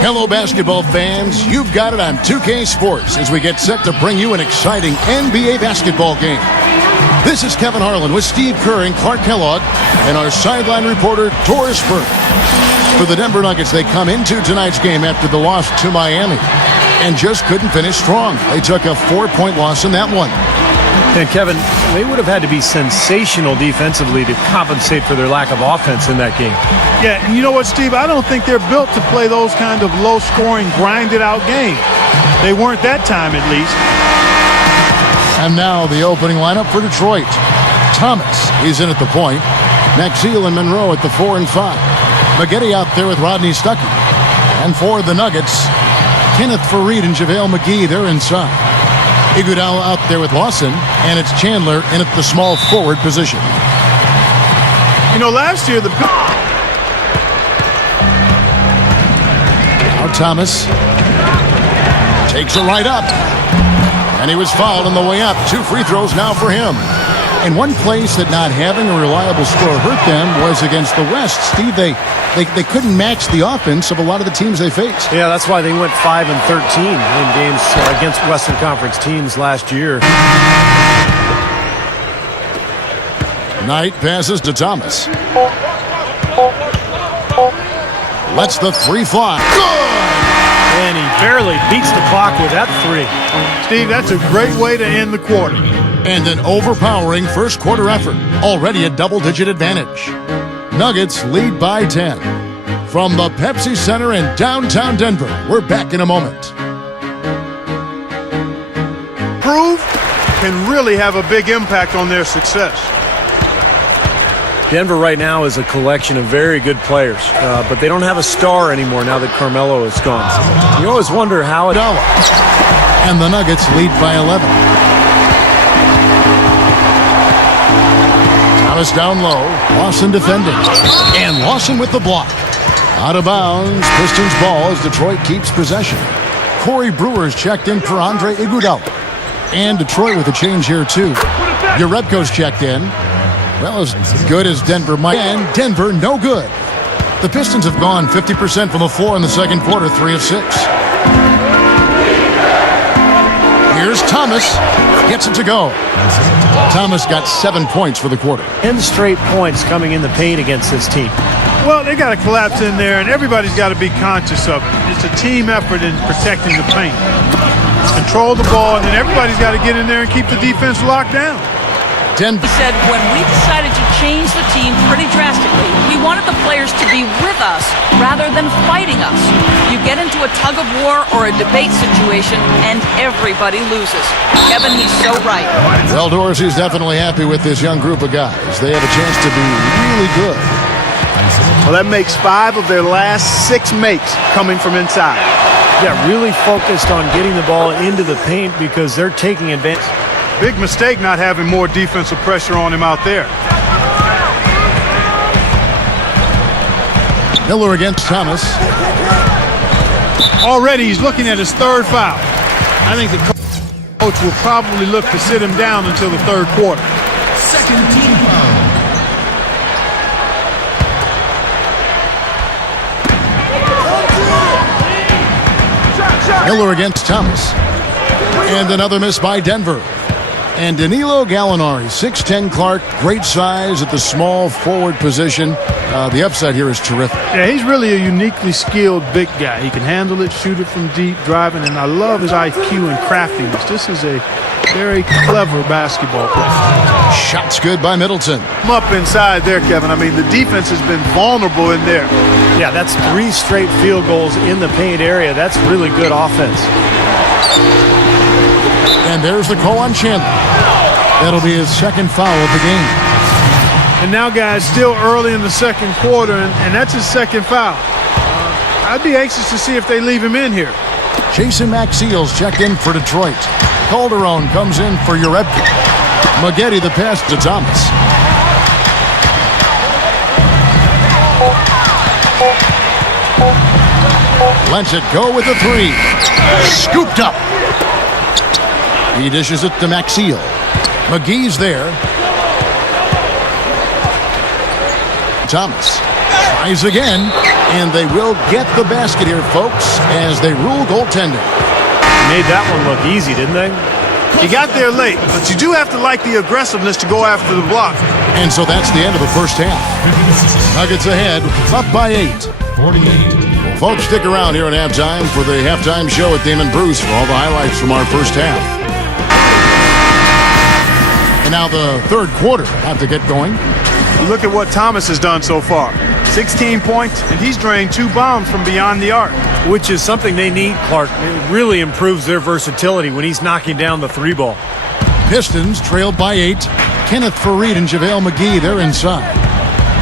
Hello, basketball fans. You've got it on 2K Sports as we get set to bring you an exciting NBA basketball game. This is Kevin Harlan with Steve Kerr and Clark Kellogg and our sideline reporter, Doris Burke. For the Denver Nuggets, they come into tonight's game after the loss to Miami and just couldn't finish strong. They took a 4-point loss in that one. And Kevin, they would have had to be sensational defensively to compensate for their lack of offense in that game. Yeah, and you know what, Steve? I don't think they're built to play those kind of low-scoring, grinded-out games. They weren't that time, at least. And now the opening lineup for Detroit. Thomas, he's in at the point. Maxiel and Monroe at the 4 and 5. Maggette out there with Rodney Stuckey. And for the Nuggets, Kenneth Faried and JaVale McGee, they're inside. Iguodala out there with Lawson, and it's Chandler in at the small forward position. You know, last year, Now Thomas takes it right up. And he was fouled on the way up. 2 free throws now for him. And one place that not having a reliable scorer hurt them was against the West. Steve, they couldn't match the offense of a lot of the teams they faced. Yeah, that's why they went 5 and 13 in games against Western Conference teams last year. Knight passes to Thomas. Lets the 3 fly. Good! And he barely beats the clock with that 3. Steve, that's a great way to end the quarter. And an overpowering first quarter effort. Already a double-digit advantage. Nuggets lead by 10. From the Pepsi Center in downtown Denver, we're back in a moment. Prove can really have a big impact on their success. Denver right now is a collection of very good players, but they don't have a star anymore now that Carmelo is gone. You always wonder how it... And the Nuggets lead by 11. Thomas down low. Lawson defending. And Lawson with the block. Out of bounds. Pistons ball as Detroit keeps possession. Corey Brewer's checked in for Andre Iguodala. And Detroit with a change here, too. Jerebko's checked in. Well, as good as Denver might. And Denver, no good. The Pistons have gone 50% from the floor in the second quarter, 3 of 6. Here's Thomas. Gets it to go. Thomas got 7 points for the quarter. 10 straight points coming in the paint against this team. Well, they got to collapse in there, and everybody's got to be conscious of it. It's a team effort in protecting the paint. Control the ball, and then everybody's got to get in there and keep the defense locked down. Denver. He said when we decided to change the team pretty drastically, we wanted the players to be with us rather than fighting us. You get into a tug of war or a debate situation and everybody loses. Kevin, he's so right. Well, Dorsey's definitely happy with this young group of guys. They have a chance to be really good. Well, that makes 5 of their last 6 makes coming from inside. Yeah, really focused on getting the ball into the paint because they're taking advantage. Big mistake not having more defensive pressure on him out there. Miller against Thomas. Already he's looking at his 3rd foul. I think the coach will probably look to sit him down until the 3rd quarter. Second team foul. Miller against Thomas. And another miss by Denver. And Danilo Gallinari, 6'10" Clark, great size at the small forward position. The upside here is terrific. Yeah, he's really a uniquely skilled big guy. He can handle it, shoot it from deep, driving, and I love his IQ and craftiness. This is a very clever basketball player. Shots good by Middleton. I'm up inside there, Kevin. I mean, the defense has been vulnerable in there. Yeah, that's 3 straight field goals in the paint area. That's really good offense. And there's the call on Chandler. That'll be his 2nd foul of the game. And now, guys, still early in the second quarter, and that's his 2nd foul. I'd be anxious to see if they leave him in here. Jason Maxiel's checked in for Detroit. Calderon comes in for Jerebko. Maggette the pass to Thomas. Lets it go with the 3. Scooped up. He dishes it to Maxiel. McGee's there. Thomas tries again. And they will get the basket here, folks, as they rule goaltending. Made that one look easy, didn't they? You got there late, but you do have to like the aggressiveness to go after the block. And so that's the end of the first half. Nuggets ahead, up by 8. 48. Well, folks, stick around here at halftime for the halftime show at Damon Bruce for all the highlights from our first half. And now the third quarter about to get going. Look at what Thomas has done so far. 16 points, and he's drained 2 bombs from beyond the arc. Which is something they need, Clark. It really improves their versatility when he's knocking down the 3-ball. Pistons trailed by 8. Kenneth Faried and JaVale McGee, they're inside.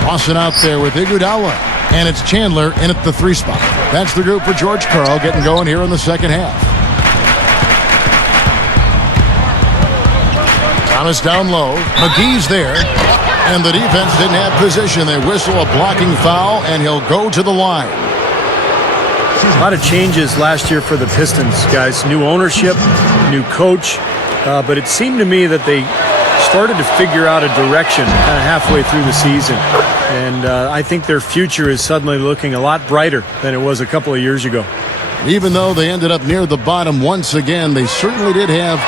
Lawson out there with Iguodala. And it's Chandler in at the 3 spot. That's the group for George Karl getting going here in the second half. Thomas down low. McGee's there. And the defense didn't have position. They whistle a blocking foul, and he'll go to the line. A lot of changes last year for the Pistons, guys. New ownership, new coach. But it seemed to me that they started to figure out a direction kind of halfway through the season. And I think their future is suddenly looking a lot brighter than it was a couple of years ago. Even though they ended up near the bottom once again, they certainly did have,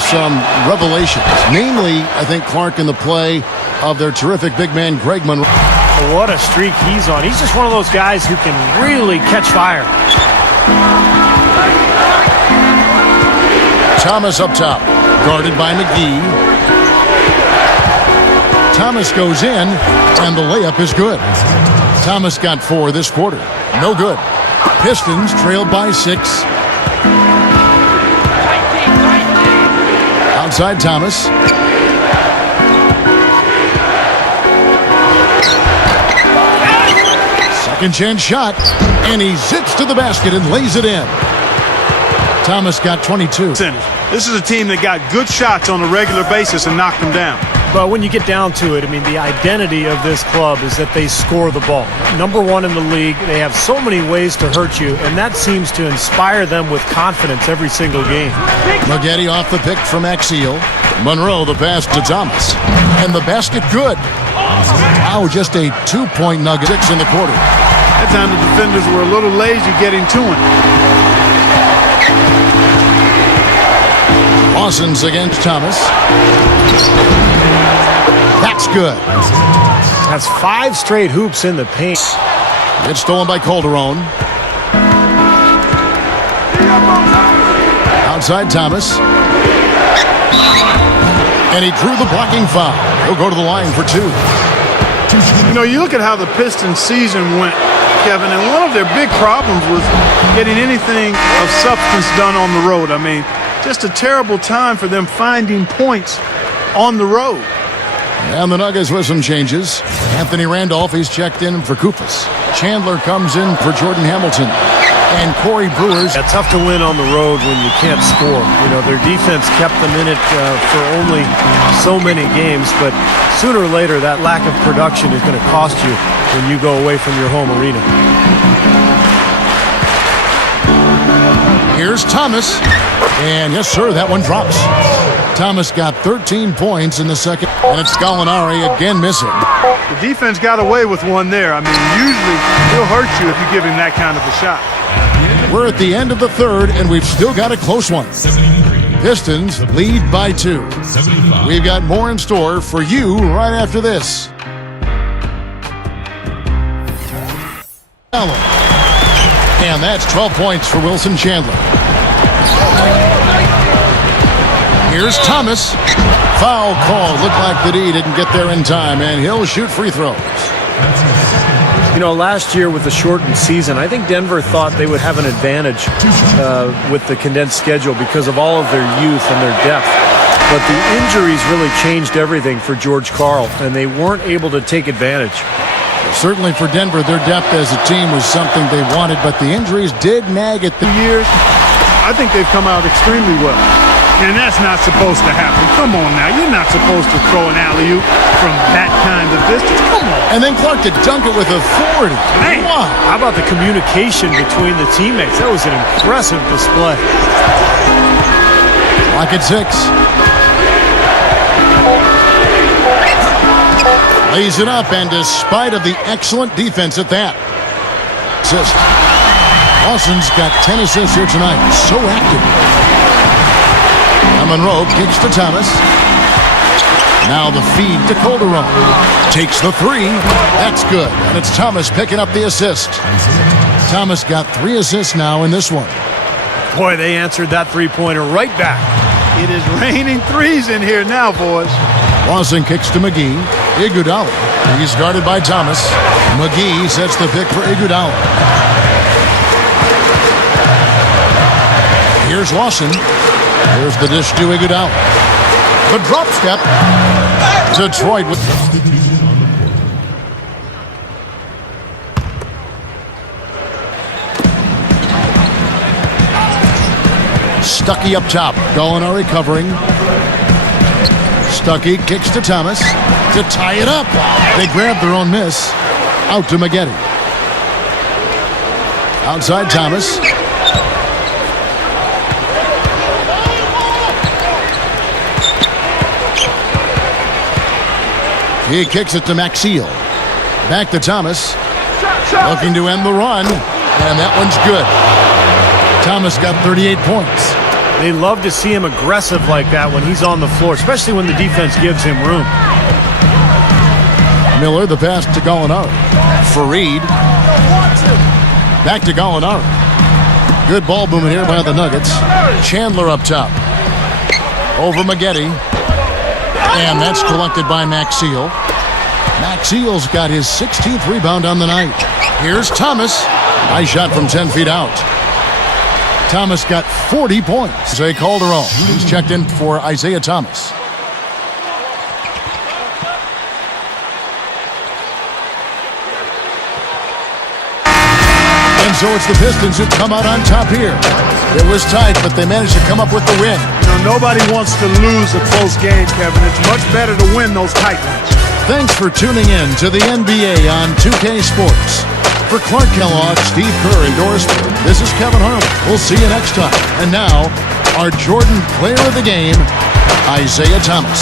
some revelations. Namely, I think, Clark, in the play of their terrific big man, Greg Monroe. What a streak he's on. He's just one of those guys who can really catch fire. Thomas up top, guarded by McGee. Thomas goes in, and the layup is good. Thomas got 4 this quarter. No good. Pistons trailed by 6. Outside Thomas. Second chance shot, and he zips to the basket and lays it in. Thomas got 22. This is a team that got good shots on a regular basis and knocked them down. But when you get down to it, the identity of this club is that they score the ball. Number 1 in the league. They have so many ways to hurt you, and that seems to inspire them with confidence every single game. Maggette off the pick from Axiel. Monroe the pass to Thomas. And the basket good. Wow, just a 2-point nugget. 6 in the quarter. That time the defenders were a little lazy getting to him. Lawson's against Thomas. That's good. That's 5 straight hoops in the paint. It's stolen by Calderon. Outside Thomas. And he drew the blocking foul. He'll go to the line for 2. You look at how the Pistons season went, Kevin, and one of their big problems was getting anything of substance done on the road. Just a terrible time for them finding points on the road. And the Nuggets with some changes. Anthony Randolph, he's checked in for Koufos. Chandler comes in for Jordan Hamilton. And Corey Brewer's. It's tough to win on the road when you can't score. Their defense kept them in it for only so many games, but sooner or later that lack of production is going to cost you when you go away from your home arena. Here's Thomas. And yes, sir, that one drops. Thomas got 13 points in the second. And it's Gallinari again missing. The defense got away with one there. Usually he'll hurt you if you give him that kind of a shot. We're at the end of the third, and we've still got a close one. Pistons lead by 2. We've got more in store for you right after this. And that's 12 points for Wilson Chandler. Here's Thomas. Foul call. Looked like the D didn't get there in time, and he'll shoot free throws. Last year with the shortened season, I think Denver thought they would have an advantage with the condensed schedule because of all of their youth and their depth. But the injuries really changed everything for George Karl, and they weren't able to take advantage. Certainly for Denver, their depth as a team was something they wanted, but the injuries did nag at the years. I think they've come out extremely well. And that's not supposed to happen. Come on now. You're not supposed to throw an alley-oop from that kind of distance. Come on. And then Clark to dunk it with authority. Man, wow. How about the communication between the teammates? That was an impressive display. Clock at 6. Lays it up, and despite of the excellent defense at that, assist. Lawson's got 10 assists here tonight. So active. Now Monroe kicks to Thomas. Now the feed to Calderon. Takes the three. That's good. And it's Thomas picking up the assist. Thomas got 3 assists now in this one. Boy, they answered that three-pointer right back. It is raining threes in here now, boys. Lawson kicks to McGee. Iguodala. He's guarded by Thomas. McGee sets the pick for Iguodala. Here's Lawson. Here's the dish to Iguodala. The drop step. Detroit with... Stuckey up top. Gallinari covering. Stuckey kicks to Thomas to tie it up. They grab their own miss. Out to Maggette. Outside Thomas. He kicks it to Maxiel. Back to Thomas. Looking to end the run. And that one's good. Thomas got 38 points. They love to see him aggressive like that when he's on the floor, especially when the defense gives him room. Miller, the pass to Gallinari. Fareed. Back to Gallinari. Good ball movement here by the Nuggets. Chandler up top. Over Maggette. And that's collected by Maxiel. Maxiel's got his 16th rebound on the night. Here's Thomas. Nice shot from 10 feet out. Thomas got 40 points. Zay Calderon. He's checked in for Isiah Thomas. And so it's the Pistons who come out on top here. It was tight, but they managed to come up with the win. You know, nobody wants to lose a close game, Kevin. It's much better to win those tight ones. Thanks for tuning in to the NBA on 2K Sports. For Clark Kellogg, Steve Kerr, and Doris Burke, this is Kevin Harlan. We'll see you next time. And now, our Jordan Player of the Game, Isiah Thomas.